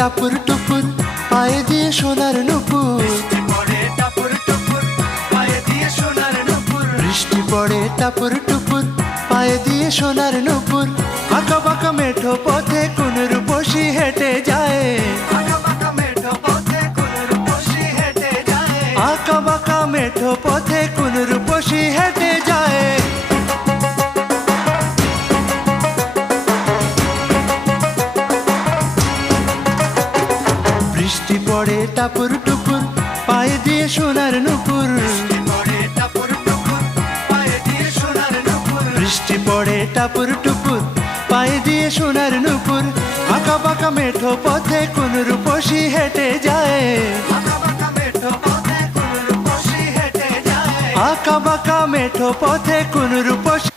টাপুর টুপুর পায়ে দিয়ে সোনার নুপুর, বৃষ্টি পড়ে টাপুর টুপুর পায়ে দিয়ে সোনার নুপুর। আঁকা বাঁকা মেঠো পথে কোন রূপসী হেঁটে যায়, আঁকা বাঁকা মেঠো পথে কোন রূপসী হেঁটে যায়। বৃষ্টি পড়ে টাপুর টুপুর পায়ে দিয়ে সোনার নুপুর, বৃষ্টি পড়ে টাপুর টুপুর পায়ে দিয়ে সোনার নুপুর। আঁকা বাঁকা মেঠো পথে কোন রূপসী হেঁটে যায়, আঁকা বাঁকা মেঠো পথে কোন রূপসী